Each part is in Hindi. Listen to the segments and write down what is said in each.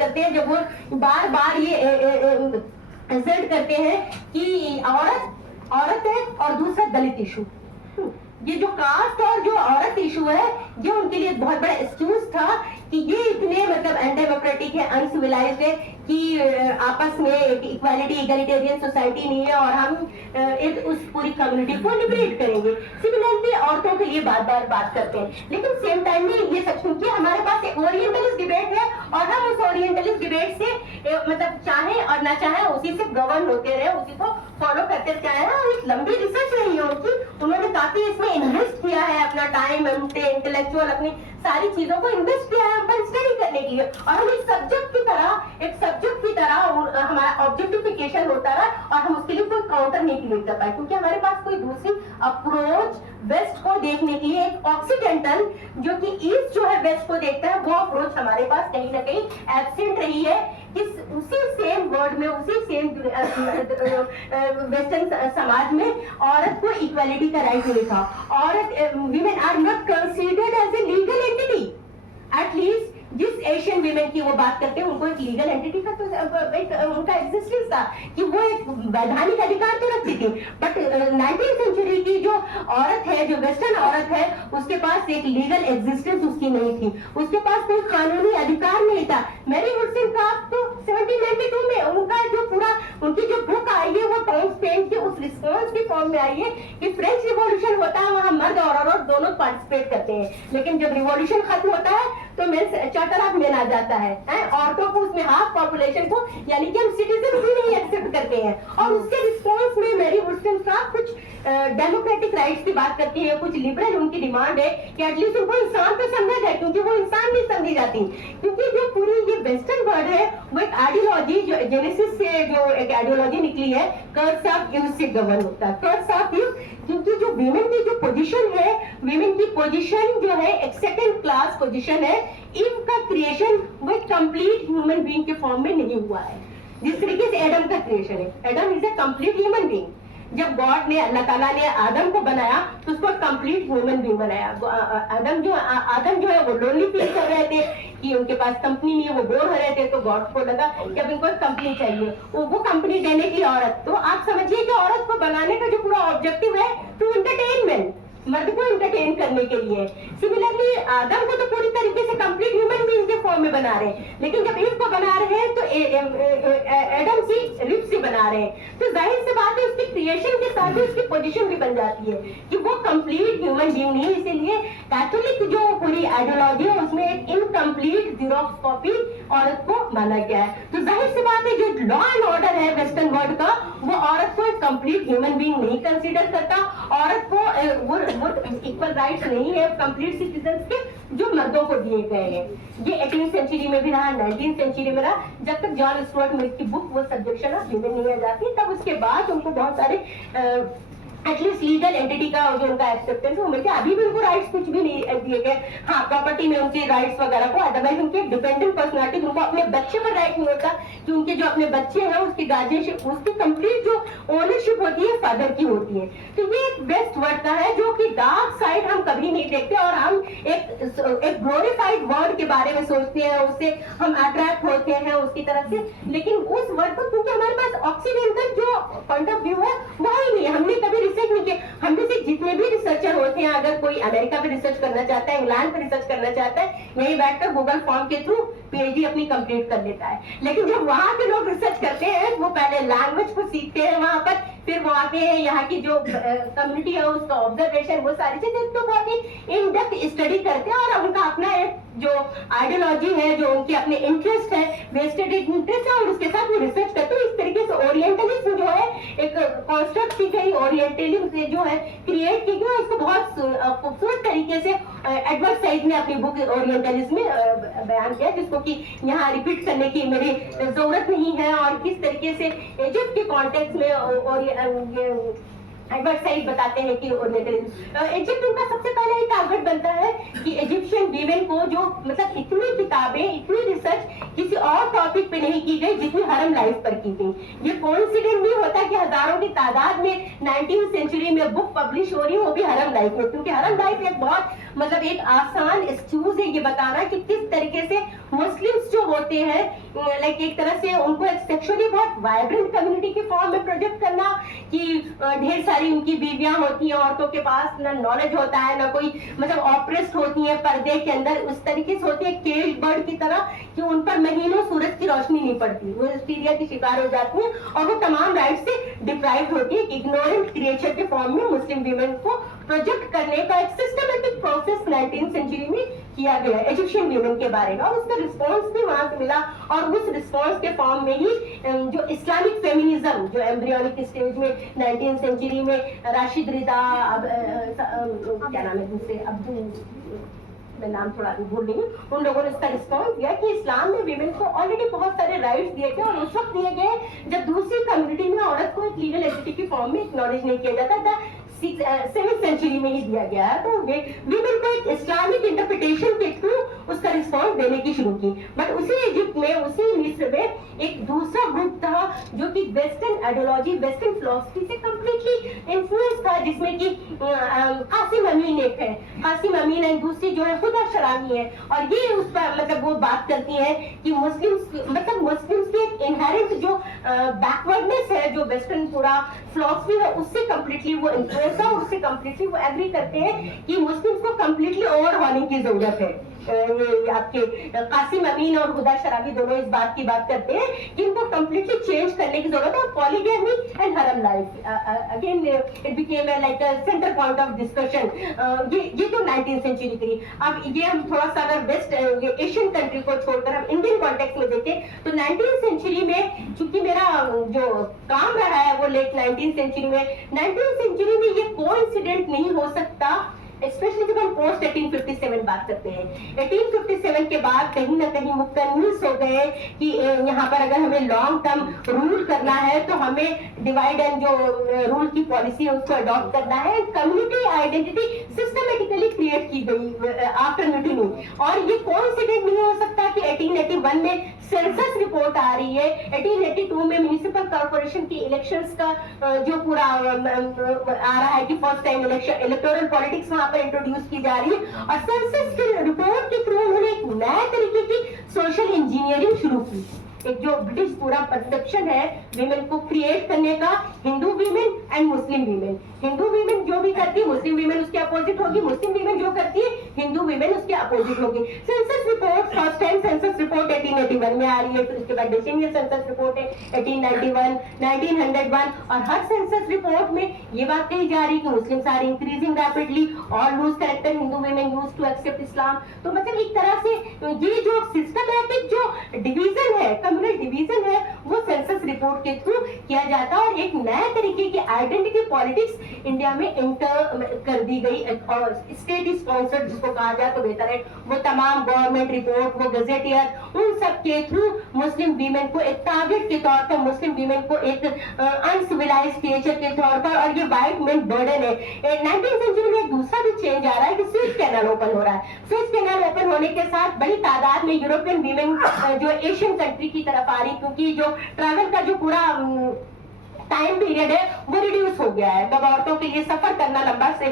करते हैं, जब वो बार बार ये एसर्ट करते हैं कि औरत है और दूसरा दलित इशू। ये जो कास्ट और जो औरत इशू है, ये उनके लिए बहुत बड़ा एक्सक्यूज था कि ये इतने मतलब अनडेमोक्रेटिक है, अनसिविलाइज्ड है कि आपस में इक्वालिटी इक्वालिटेरियन सोसाइटी नहीं है और हम एक उस पूरी कम्युनिटी को लिबरेट करेंगे। सिमिलरली औरतों के लिए बार बार बात करते हैं, लेकिन सेम टाइम में ये सच क्योंकि हमारे पास एक ओरिएंटलिस्ट डिबेट है और हम उस ओरिएंटलिस्ट डिबेट से मतलब चाहे और ना चाहे उसी से गवर्न होते रहे, उसी को फॉलो करते चाहे। और लंबी रिसर्च रही है उनकी, उन्होंने काफी इसमें इन्वेस्ट किया है, अपना टाइम, इंटेलेक्चुअल अपनी सारी चीजों को इन्वेस्ट किया है पर स्टडी करने के लिए। और हम एक सब्जेक्ट की तरह हमारा ऑब्जेक्टिफिकेशन होता रहा और हम उसके लिए कोई काउंटर नहीं क्रिएट कर पाए, क्योंकि हमारे पास कोई दूसरी अप्रोच वेस्ट को देखने के लिए, एक ऑक्सीडेंटल जो कि ईस्ट जो है वेस्ट को देखता है, वो अप्रोच हमारे पास कहीं ना कहीं एब्सेंट रही है। कि उसी सेम वर्ड में, उसी सेम वेस्टर्न समाज में औरत को इक्वालिटी का राइट नहीं था। औरत, women are not considered as a legal entity. At least जिस एशियन वीमेन की वो बात करते हैं, उनको एक लीगल एंटिटी का तो एक उनका एग्जिस्टेंस था कि वो एक वैधानिक अधिकार तो रखती थी। बट 19वीं सेंचुरी की जो औरत है, जो वेस्टर्न औरत है, उसके पास एक लीगल एग्जिस्टेंस उसकी नहीं थी, उसके पास कोई कानूनी अधिकार नहीं था। मैरी वुडस्टोक्राफ्ट तो 1792 में उनका जो पूरा उनकी जो बुक आई है, वो टॉमस पेन के उस रिस्पॉन्स की फॉर्म में आई है कि फ्रेंच रिवॉल्यूशन होता है, वहां मर्द और औरत दोनों पार्टिसिपेट करते हैं, लेकिन जब रिवॉल्यूशन खत्म होता है तो चार्टर ऑफ मेन आ जाता है, औरतों को उसमें हाफ पॉपुलेशन को, यानी कि हम सिटीजन भी नहीं एक्सेप्ट करते हैं। और उसके रिस्पॉन्स में मैरी वुडस्टोक्राफ्ट कुछ डेमोक्रेटिक राइट्स की बात करती है, कुछ लिबरल उनकी डिमांड है कि एटलीस्ट उनको इंसान तो समझा जाए, क्योंकि वो इंसान नहीं समझी जाती। क्योंकि जो पूरी ये वेस्टर्न वर्ल्ड है वो एक आइडियोलॉजी, जो जेनेसिस से जो एक आइडियोलॉजी निकली है, कर्स ऑफ यूज से गवर्न होता है। कर्स ऑफ यूज, क्योंकि जो वीमेन की जो पोजीशन है, वीमेन की पोजीशन जो है एक सेकंड क्लास पोजीशन है। ईव का क्रिएशन वो कंप्लीट ह्यूमन बीइंग के फॉर्म में नहीं हुआ है, जिस तरीके से एडम का क्रिएशन है। Adam is a complete human being. जब गॉड ने, अल्लाह ताला ने आदम को बनाया तो उसको कंप्लीट ह्यूमन बीइंग बनाया। आदम जो है वो लोनली फील कर रहे थे कि उनके पास कंपनी नहीं है, वो बोर हो रहे थे, तो गॉड को लगा कि अब इनको कंपनी चाहिए, वो कंपनी देने की औरत। तो आप समझिए कि औरत को बनाने का जो पूरा ऑब्जेक्टिव है टू एंटरटेनमेंट, मर्द को एंटरटेन करने के लिए। सिमिलरली आदम को तो पूरी तरीके से कंप्लीट ह्यूमन बीइंग के फॉर्म में बना रहे हैं, लेकिन जब ईव को बना रहे हैं तो एडम की रिब से बना रहे हैं। तो जाहिर सी बात है उसकी क्रिएशन के साथ ही उसकी पोजीशन भी बन जाती है कि वो कंप्लीट ह्यूमन बीइंग नहीं। इसीलिए कैथोलिक जो पूरी आइडियोलॉजी है उसमें एक इनकम्प्लीट जीरोक्स कॉपी औरत को माना गया है। तो जाहिर सी बात है जो लॉ एंड ऑर्डर है वेस्टर्न वर्ल्ड का, वो औरत को एक कंप्लीट ह्यूमन बीइंग नहीं कंसीडर करता। औरत को वो इक्वल राइट्स नहीं है कंप्लीट सिटीजन्स के जो मर्दों को दिए गए हैं। ये 18वीं सेंचुरी में भी रहा, 19वीं सेंचुरी में रहा। जब तक जॉन स्टुअर्ट मिल की बुक वो सब्जेक्शन ऑफ ह्यूमन नहीं आ जाती, तब उसके बाद उनको बहुत सारे एटलीस्ट लीगल एंटिटी का जो उनका एक्सेप्टेंस है, उनके अभी भी उनको राइट्स कुछ भी नहीं दिए गए। हाँ, प्रॉपर्टी में उनके राइट्स वगैरह को, अदरवाइज उनके डिपेंडेंट पर्सनालिटी, उनको अपने बच्चे पर राइट नहीं होता कि उनके जो अपने बच्चे हैं उसकी गार्जियनशिप, उसकी कंप्लीट जो ओनरशिप होती है फादर की होती है। तो ये एक बेस्ट वर्ड का है जो कि डार्क साइड हम कभी नहीं देखते और हम एक ग्लोरीफाइड वर्ड के बारे में सोचते हैं, उससे हम अट्रैक्ट होते हैं उसकी तरफ से। लेकिन उस वर्ड को, क्योंकि हमारे पास ऑक्सीडेंटल जो पॉइंट ऑफ व्यू है वो ही नहीं है, हमने कभी रिसर्च नहीं किया। हम में से जितने भी रिसर्चर होते हैं, अगर कोई अमेरिका पे रिसर्च करना चाहता है, इंग्लैंड पे रिसर्च करना चाहता है, यही बैठकर गूगल फॉर्म के थ्रू पीएचडी अपनी कंप्लीट कर लेता है। लेकिन जब वहां के लोग रिसर्च करते हैं, वो पहले लैंग्वेज को सीखते हैं वहां पर, फिर वो आते हैं यहाँ की जो कम्युनिटी है उसका ऑब्जर्वेशन, वो सारी चीजें तो बहुत ही इन डेप्थ स्टडी करते हैं और उनका अपना एक जो आइडियोलॉजी है, जो उनके अपने इंटरेस्ट है, वेस्टेड इंटरेस्ट है, और उसके साथ वो रिसर्च करते हैं। इस तरीके से ओरिएंटलिज्म जो है एक कॉन्स्ट्रक्ट की गई, ओरिएंटलिज्म से जो है क्रिएट की गई, इसको बहुत खूबसूरत तरीके से एडवर्ड सईद ने अपनी बुक ओरिएंटलिज्म में बयान किया, जिसको कि यहाँ रिपीट करने की मेरी जरूरत नहीं है। और किस तरीके से इजिप्ट के कॉन्टेक्स्ट में एडवर्ड सईद बताते हैं कि इजिप्ट उनका सबसे पहले एक टारगेट बनता है कि इजिप्शियन वीमेन को जो मतलब इतनी किताबें, इतनी रिसर्च किसी और टॉपिक पे नहीं की गई जितनी हरम लाइफ पर की गई। ये कोइंसिडेंट भी होता है कि हजारों की तादाद में 19वीं सेंचुरी में बुक पब्लिश हो रही है, वो भी हरम लाइफ में, क्योंकि हरम लाइफ एक बहुत मतलब एक आसान एक्सक्यूज है ये बताना कि किस तरीके से मुस्लिम्स जो होते हैं लाइक एक तरह से उनको एक सेक्सुअली बहुत वाइब्रेंट कम्युनिटी के फॉर्म में प्रोजेक्ट करना कि ढेर सारी उनकी बीवियां होती हैं, औरतों के पास ना नॉलेज होता है ना कोई मतलब ऑप्रेस्ड होती है पर्दे के अंदर, उस तरीके से होती है केज बर्ड की तरह कि उन पर महीनों सूरज की रोशनी नहीं पड़ती, वो हिस्टीरिया की शिकार हो जाती है और वो तमाम राइट से डिप्राइव होती है। इग्नोरेंट क्रिएचर के फॉर्म में मुस्लिम वीमेन को प्रोजेक्ट करने का एक सिस्टमेटिक प्रोसेस 19th सेंचुरी में किया गया इजिप्शियन वीमेन के बारे में, और उसका रिस्पॉन्स भी वहां से मिला और उस रिस्पॉन्स के फॉर्म में ही जो इस्लामिक फेमिनिज्म जो एम्ब्रियोनिक स्टेज में 19th सेंचुरी में राशिद रिदा क्या नाम है दूसरे अब्दुल, मैं नाम थोड़ा भूल रही हूँ, उन लोगों ने इसका रिस्पॉन्स दिया कि इस्लाम में वीमेन को ऑलरेडी बहुत सारे राइट्स दिए गए और उस वक्त दिए गए जब दूसरी कम्युनिटी में औरत को एक लीगल एंटिटी के फॉर्म में एक्नॉलेज नहीं किया जाता था, 7th सेंचुरी में ही दिया गया है। तो वीमेन को एक इस्लामिक इंटरप्रिटेशन के थ्रू उसका रिस्पॉन्स देने की शुरू की। बट उसी इजिप्ट में उसी मिस्र में एक दूसरा ग्रुप था जो कि वेस्टर्न आइडियोलॉजी वेस्टर्न फिलोसफी से कंप्लीटली इन्फ्लुएंस था, जिसमें कि कासिम अमीन एक है, कासिम अमीन है, दूसरी जो है हुदा शरामी है, और ये उस पर मतलब वो बात करती है कि मुस्लिम्स की एक इनहेरेंट जो बैकवर्डनेस है जो वेस्टर्न पूरा फिलोसफी है उससे कंप्लीटली वो इन्फ्लुएंस है और उससे कंप्लीटली वो एग्री करते हैं कि मुस्लिम्स को कंप्लीटली ओवरहॉलिंग की जरूरत है। ये आपके कासिम अमीन और हुदा शराबी दोनों इस बात की बात करते हैं कि इनको कंप्लीटली चेंज करने की जरूरत है। पॉलीगैमी एंड हरम life again it became like a centre point of discussion. ये तो 19th सेंचुरी की। अब ये हम थोड़ा सा अगर वेस्ट एशियन कंट्री को छोड़कर हम इंडियन कॉन्टेक्स्ट में देखें तो 19th सेंचुरी में चूंकि मेरा जो काम रहा है वो लेट 19th सेंचुरी में, 19th सेंचुरी में ये कोइंसिडेंट नहीं हो सकता, स्पेशली जब हम पोस्ट 1857 बात करते हैं। 1857 के बाद कहीं ना कहीं वो कन्विंस हो गए कि यहाँ पर अगर हमें लॉन्ग टर्म रूल करना है तो हमें डिवाइड एंड जो रूल की पॉलिसी है उसको अडॉप्ट करना है। कम्युनिटी आइडेंटिटी सिस्टमेटिकली क्रिएट की गई आफ्टर म्यूटिनी, और ये कोइंसिडेंट नहीं हो सकता कि 1881 में सेंसस रिपोर्ट आ रही है, 1882 में म्युनिसिपल कॉर्पोरेशन की इलेक्शंस का जो पूरा आ रहा है कि first time election electoral politics वहां पर इंट्रोड्यूस की जा रही है, और सेंसस की रिपोर्ट के थ्रू उन्होंने एक नए तरीके की सोशल इंजीनियरिंग शुरू की। एक जो ब्रिटिश पूरा परसेप्शन है वीमेन को क्रिएट करने का, Hindu women and Muslim women, Hindu women जो भी करती है मुस्लिम वीमेन उसके अपोजिट होगी, मुस्लिम वीमेन जो करती है हिंदू वीमेन उसके अपोजिट होगी। Census report first time census report 1881 में आ रही है, फिर उसके बाद डेसिनियर सेंसस रिपोर्ट है 1891, 1901, और हर सेंसस रिपोर्ट में ये बात कही जा रही है कि मुस्लिम्स आर इंक्रीजिंग रैपिडली और loose character, Hindu women used to accept Islam. तो मतलब एक तरह से ये जो सिस्टमैटिक जो डिवीजन है, कम्युनल डिवीजन है, वो सेंसस रिपोर्ट के थ्रू किया जाता है, और एक नए तरीके की आइडेंटिटी पॉलिटिक्स इंडिया में एंटर कर दी गई, और स्टेट स्पॉन्सर्ड जिसको कहा जाए तो बेहतर है, वो तमाम गवर्नमेंट रिपोर्ट, वो गजेटियर, उन सब के थ्रू मुस्लिम वीमेन को एक टारगेट के तौर पर, मुस्लिम वीमेन को एक अनसिविलाइज्ड क्रिएचर के तौर पर, और ये वाइट मेन बर्डन है। 19th सेंचुरी में एक दूसरा भी चेंज आ रहा है कि स्विस कैनाल ओपन हो रहा है। स्विस कैनाल ओपन होने के साथ बड़ी तादाद में यूरोपियन वीमेन जो एशियन कंट्री की तरफ आ रही, क्योंकि जो ट्रैवल का जो पूरा टाइम पीरियड है वो रिड्यूस हो गया है, तब औरतों के लिए सफर करना लंबा से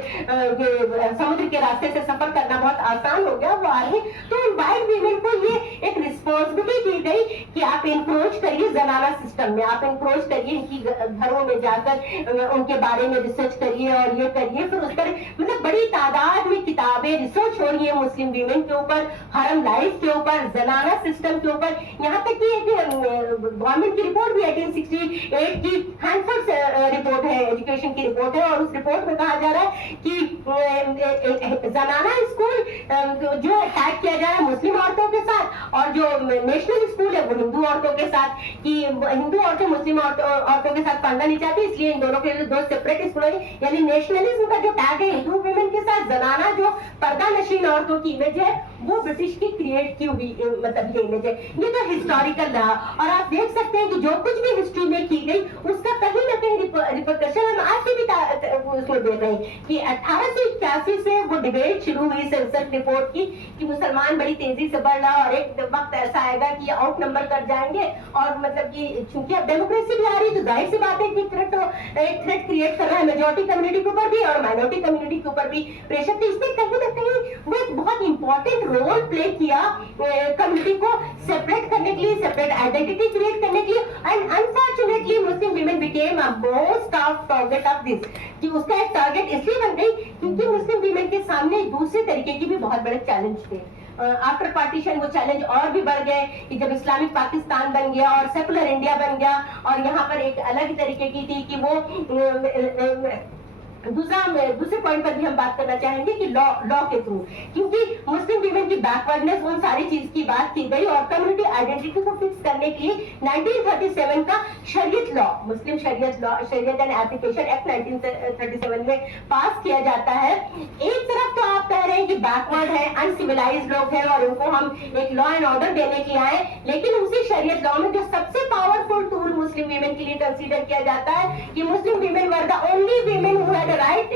समुद्र के रास्ते से सफर करना बहुत आसान हो गया, वो आ रही। तो वाइट वीमेन को ये एक रिस्पॉन्सिबिलिटी दी गई कि आप इंक्रोच करिए जनाना सिस्टम में, आप इंक्रोच करिए इनकी घरों में जाकर उनके बारे में रिसर्च करिए और ये करिए। फिर उस पर मतलब बड़ी तादाद में किताबें रिसर्च हो रही है मुस्लिम वीमेन के ऊपर, हरम लाइफ के ऊपर, जनाना सिस्टम के ऊपर, यहाँ तक कि गवर्नमेंट की रिपोर्ट भी 1868 की हैंडफुल रिपोर्ट है, एजुकेशन की रिपोर्ट है, और उस रिपोर्ट में कहा जा रहा है कि जनाना स्कूल जो अटैक किया जा रहा है मुस्लिम औरतों के साथ, और जो नेशनल स्कूल है वो हिंदू औरतों के साथ, कि हिंदू औरतें मुस्लिम औरतों के साथ पढ़ना नहीं चाहती, इसलिए इन दोनों के लिए दो सेपरेट स्कूल है। यानी नेशनलिज्म का जो टैग है हिंदू वीमेन के साथ, जनाना जो पर्दा नशीन औरतों की इमेज है वो ब्रिटिश की क्रिएट की हुई मतलब ये इमेज है। ये तो हिस्टोरिकल रहा, और आप देख सकते हैं कि जो कुछ भी हिस्ट्री में की गई उसका कहीं ना कहीं रिपरकशन हम आज भी उसमें देख रहे हैं कि 1881 से वो डिबेट शुरू हुई सेंसस रिपोर्ट की कि मुसलमान बड़ी तेजी से बढ़ रहा और एक वक्त ऐसा आएगा कि आउट नंबर कर जाएंगे, और मतलब कि चूंकि अब डेमोक्रेसी भी आ रही है तो जाहिर सी बात है कि थ्रेट क्रिएट कर रहा है मेजॉरिटी कम्युनिटी के ऊपर भी और माइनॉरिटी कम्युनिटी के ऊपर भी प्रेशर। तो इसने कहीं ना कहीं वो एक बहुत इंपॉर्टेंट रोल प्ले किया कम्युनिटी को सेपरेट करने के लिए, सेपरेट आइडेंटिटी क्रिएट करने के लिए। And unfortunately Muslim women became a most target of this, कि उसका एक टारगेट इसलिए बन गई क्योंकि मुस्लिम वीमेन के सामने दूसरे तरीके की भी बहुत बड़े चैलेंज थे। आफ्टर पार्टीशन वो चैलेंज और भी बढ़ गए कि जब इस्लामिक पाकिस्तान बन गया और सेकुलर इंडिया बन गया, और यहाँ पर एक अलग तरीके की थी कि वो दूसरे पॉइंट पर भी हम बात करना चाहेंगे कि लॉ के थ्रू, क्योंकि मुस्लिम वीमेन की बैकवर्डनेस उन सारी चीज की बात की गई और कम्युनिटी आइडेंटिटी को फिक्स करने के लिए 1937 का शरीयत लॉ, मुस्लिम शरीयत लॉ, शरीयत एंड एप्लीकेशन एक्ट 1937 में पास किया जाता है। एक तरफ तो आप कह रहे हैं कि बैकवर्ड है, अनसिविलाइज्ड लोग हैं और उनको हम एक लॉ एंड ऑर्डर देने के लिए आए, लेकिन उसी शरीयत लॉ में जो सबसे पावरफुल टूल मुस्लिम वीमेन के लिए कंसीडर किया जाता है कि Muslim women were the only women who had right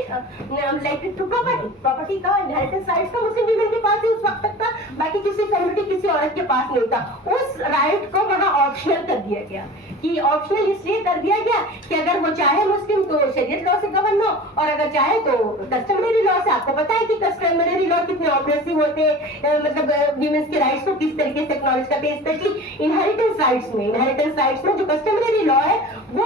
like to property का इनहेरिटेंस राइट्स का मुस्लिम वीमेन के पास ही उस वक्त तक था, बाकी किसी कम्युनिटी किसी औरत के पास नहीं था। उस राइट को वहां ऑप्शनल कर दिया गया, कि ऑप्शनल इसलिए कर दिया गया कि अगर वो चाहे मुस्लिम तो शरीयत लॉ से गवर्न हो, और अगर चाहे तो कस्टमरी लॉ से। आपको पता है कि कस्टमरी लॉ कितने ऑप्रेसिव होते हैं, मतलब वीमेंस के राइट्स को किस तरीके से एक्नॉलेज करते हैं, स्पेशली इनहेरिटेंस राइट्स में जो कस्टमरी लॉ है वो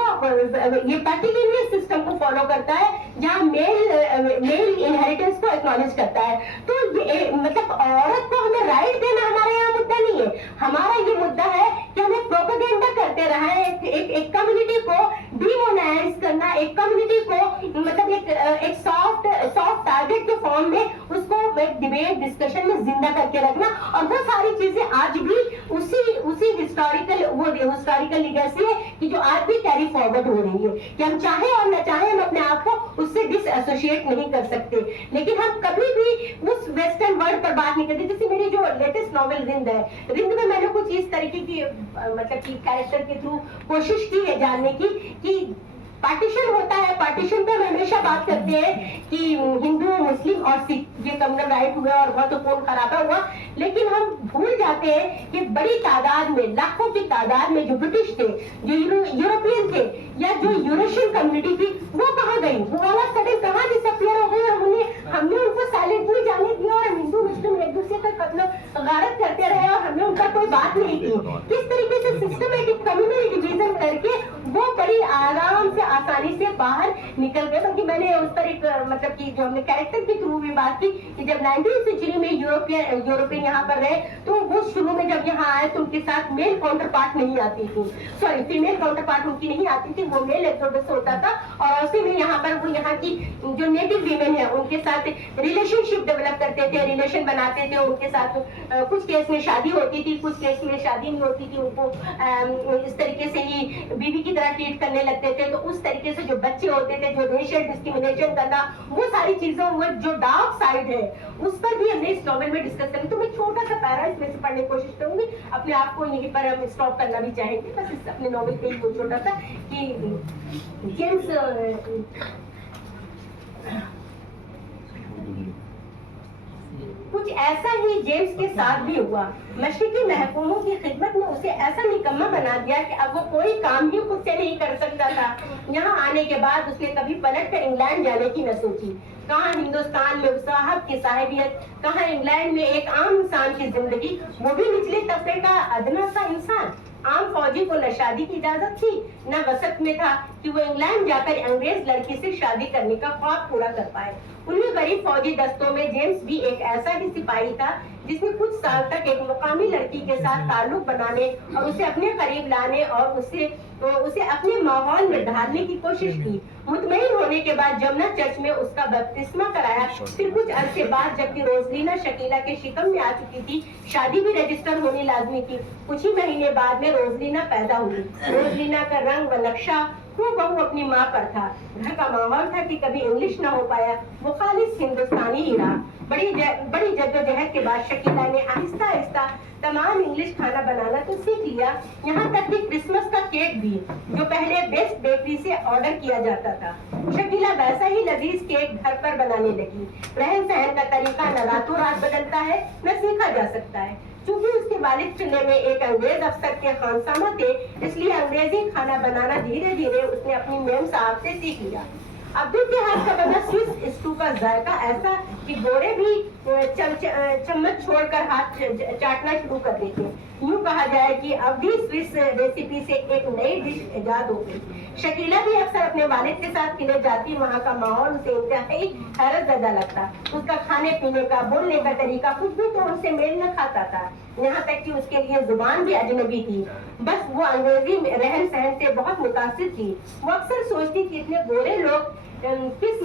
ये पैट्रिलिनियल सिस्टम को फॉलो करता है जहां मेल इनहेरिटेंस को एक्नॉलेज करता है। तो ये मतलब औरत को हमें राइट देना हमारा यहाँ मुद्दा नहीं है, हमारा ये मुद्दा है कि हमें प्रोपेगेंडा करते रहा है, एक कम्युनिटी को डिमोनाइज करना, एक कम्युनिटी को मतलब एक सॉफ्ट टारगेट के फॉर्म में उसको डिबेट डिस्कशन में जिंदा करके रखना, और वो सारी चीजें आज भी उसी हिस्टोरिकल लीगेसी है कि जो आज भी कैरी फॉरवर्ड हो रही है, कि हम चाहे और न चाहे हम अपने आप को उससे डिसएसोसिएट नहीं कर सकते, लेकिन हम कभी भी उस वेस्टर्न वर्ल्ड पर बात नहीं करते। जैसे मेरी जो लेटेस्ट नॉवेल रिंद है, रिंद में मैंने कुछ इस तरीके की मतलब कि कैरेक्टर के थ्रू कोशिश की है जानने की कि पार्टीशन होता है, पार्टीशन पे हम हमेशा बात करते हैं कि हिंदू, मुस्लिम और सिख ये कम्युनल राइट हुआ और महत्वपूर्ण खराबा हुआ, लेकिन हम भूल जाते हैं कि बड़ी तादाद में, लाखों की तादाद में जो ब्रिटिश थे, जो यूरोपियन थे या जो यूरोशियन कम्युनिटी थी, वो कहाँ गई, वो ऑल ऑफ सडन कहाँ डिसअपीयर हो गई, और हमने उनको साइलेंटली जाने दिया और हिंदू मुस्लिम एक दूसरे का मतलब गारत करते रहे और हमने उनका कोई बात नहीं की। किस तरीके से सिस्टमेटिक कम्युनल डिवीजन करके वो बड़ी आराम से आसानी से बाहर निकल गए। बल्कि मैंने उस पर एक मतलब कि जो हमने कैरेक्टर के थ्रू भी बात की कि जब 19वीं सेंचुरी में यूरोपियन यहाँ पर रहे तो वो शुरू में जब यहाँ आए तो उनके साथ मेल काउंटर पार्ट नहीं आती थी, सॉरी फीमेल काउंटर पार्ट उनकी नहीं आती थी, वो मेल एक्सोडस होता था, और उसी में यहाँ पर वो यहाँ की जो नेटिव वीमेन है उनके साथ रिलेशनशिप डेवलप करते थे, रिलेशन बनाते थे उनके साथ। कुछ केस में शादी होती थी, कुछ केस में शादी नहीं होती थी, उनको इस तरीके से ही बीवी की तरह ट्रीट करने लगते थे। तो उस तरीके से जो बच्चे होते थे, जो रेशियल डिस्क्रिमिनेशन करना, वो सारी चीजों में जो डार्क साइड है उस पर भी हमने इस नॉवेल में डिस्कस करें। तो मैं छोटा सा पैरा इसमें से पढ़ने की कोशिश करूंगी, अपने आप को यहीं पर हम स्टॉप करना भी चाहेंगे, बस इस अपने नॉवेल पे ही वो छोटा सा कि जेम्स कुछ ऐसा ही जेम्स के साथ भी हुआ। मशरिकी महकूमों की खिदमत में उसे ऐसा निकम्मा बना दिया कि अब वो कोई काम ही खुद से नहीं कर सकता था। यहाँ आने के बाद उसने कभी पलट कर इंग्लैंड जाने की न सोची। कहाँ हिंदुस्तान में साहब की साहिबियत, कहाँ इंग्लैंड में एक आम इंसान की जिंदगी, वो भी निचले तबके का अदना सा इंसान। आम फौजी को न शादी की इजाजत थी, न वसत में था कि वो इंग्लैंड जाकर अंग्रेज लड़की से शादी करने का ख्वाब पूरा कर पाए। उन्हीं गरीब फौजी दस्तों में जेम्स भी एक ऐसा ही सिपाही था जिसने कुछ साल तक एक मुकामी लड़की के साथ ताल्लुक बनाने और उसे अपने करीब लाने और उसे अपने माहौल में ढालने की कोशिश की। मुतमईन होने के बाद जमुना चर्च में उसका बपतिस्मा कराया। फिर कुछ अरसे बाद जबकि रोजलीना शकीला के शिकम में आ चुकी थी, शादी भी रजिस्टर होनी लाजमी थी। कुछ ही महीने बाद में रोजलीना पैदा हुई। रोजलीना का रंग व नक्शा हूबहू अपनी माँ पर था। घर का माहौल था कि कभी इंग्लिश ना हो पाया, वो खालिस हिंदुस्तानी ही रहा। बड़ी जद्दोजहद के बाद शकीला ने आहिस्ता आहिस्ता तमाम इंग्लिश खाना बनाना तो सीख लिया, यहाँ तक कि क्रिसमस का केक भी जो पहले बेस्ट बेकरी से ऑर्डर किया जाता था, शकीला वैसा ही लजीज केक घर पर बनाने लगी। रहन सहन का तरीका न रातों रात बदलता है न सीखा जा सकता है। चूंकि उसके वालिद चुनने में एक अंग्रेज अफसर के खानसामा थे, इसलिए अंग्रेजी खाना बनाना धीरे धीरे उसने अपनी मेम साहब से सीख लिया। अब्दुल के हाथ का बना स्विस स्टू का जायका ऐसा कि घोड़े भी चम्मच छोड़कर हाथ चाटना शुरू कर देते। यूं कहा जाए कि अवधी स्विस रेसिपी से एक नई डिश इजाद हो गई। शकीला भी अक्सर अपने वालिद के साथ किले जाती, वहाँ का माहौल उसे इंतहाई हैरत ज़दा लगता। उसका खाने पीने का, बोलने का तरीका कुछ भी तो उनसे मेल न खाता था, यहाँ तक कि उसके लिए जुबान भी अजनबी थी। बस वो अंग्रेजी रहन सहन से बहुत मुतासिर थी। वो अक्सर सोचती थी इतने गोरे लोग किस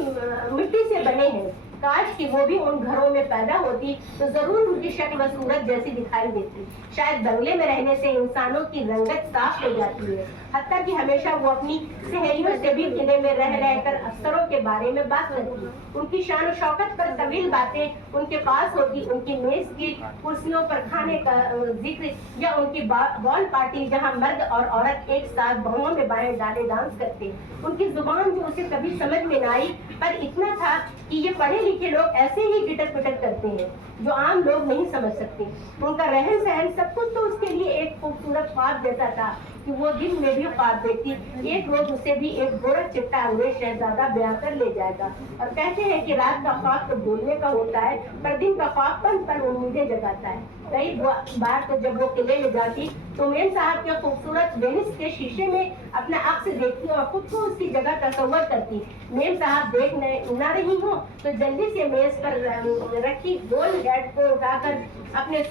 मिट्टी से बने हैं, काश कि वो भी उन घरों में पैदा होती तो जरूर उनकी शक्ल व सूरत जैसी दिखाई देती। शायद बंगले में रहने से इंसानों की रंगत साफ हो जाती है। हत्ता कि हमेशा वो अपनी सहेलियों से भी किले में रह रहकर अफसरों के बारे में बात करती। उनकी शान और शौकत पर तवील बातें उनके पास होती। उनकी मेज की कुर्सियों पर खाने का जिक्र या उनकी बॉल पार्टी जहाँ मर्द और औरत एक साथ बाहों में बाहें डाले डांस करते। उनकी जुबान जो उसे कभी समझ में न आई, पर इतना था कि ये पढ़े लिखे लोग ऐसे ही गिटर पिटर करते हैं जो आम लोग नहीं समझ सकते। उनका रहन सहन सब कुछ तो उसके लिए एक खूबसूरत ख्वाब जैसा था कि वो दिन में भी ख्वाब देखती एक रोज उसे भी एक गोरा चिट्टा अंग्रेज शहजादा ब्याह कर ले जाएगा। और कहते हैं कि रात का ख्वाब तो बोलने का होता है, पर दिन का ख्वाब पल पल उम्मीदें जगाता है। कई बार तो जब वो किले में जाती तो मेम साहब के खूबसूरत वेनिस के शीशे में अपना अक्स देखती और खुद को उसकी जगह तस्वर करती। मेम साहब देख न रही हो तो जल्दी से मेज पर रखी गोल हेड को उठाकर अपने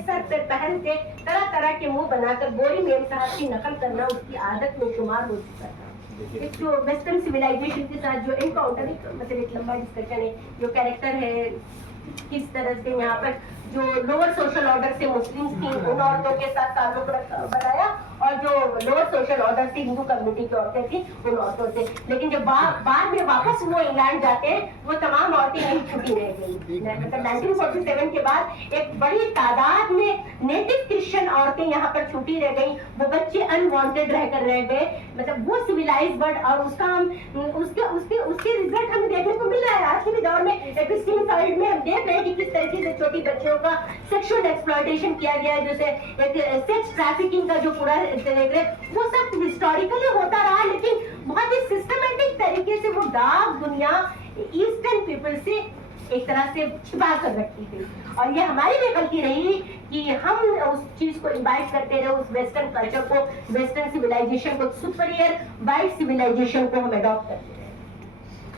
सर पर पहन के तरह तरह के मुंह बनाकर गोरी मेम साहब की नकल करना उसकी आदत में शुमार हो चुका था। एक जो वेस्टर्न सिविलाइजेशन के साथ जो इनकाउंटर, मतलब एक लंबा डिस्कशन है, जो कैरेक्टर है किस तरह से यहाँ पर जो लोअर सोशल ऑर्डर से मुस्लिम्स थी उन औरतों के साथ ताल्लुक बनाया, और जो लोअर सोशल ऑर्डर से हिंदू कम्युनिटी की औरतें थी उन औरतों से। लेकिन जब बाद में वापस वो इंग्लैंड जाते हैं वो तमाम औरतें यहीं छुटी रह गई। मतलब 1947 के बाद एक बड़ी तादाद में नेटिव क्रिश्चियन औरतें यहाँ पर छुटी रह गई। वो बच्चे अनवांटेड रहकर रह गए। मतलब वो सिविलाइज वर्ड, और उसका हम उसके रिजल्ट हमें देखने को मिल रहा है आज के भी दौर में। एपिस्टीम साइड में हम देख रहे हैं कि किस तरीके से छोटी बच्चियों का सेक्सुअल एक्सप्लॉयटेशन किया गया है, जैसे एक सेक्स ट्रैफिकिंग का जो पूरा वो सब हिस्टोरिकली होता रहा, लेकिन बहुत ही सिस्टमेटिक तरीके से वो डार्क दुनिया ईस्टर्न पीपल से एक तरह से छिपा कर रखी थी। और ये हमारी भी गलती रही कि हम उस चीज को इन्वाइट करते रहे, उस वेस्टर्न कल्चर को, वेस्टर्न सिविलाइजेशन को, सुपीरियर वाइट सिविलाइजेशन को हम अडॉप्ट करते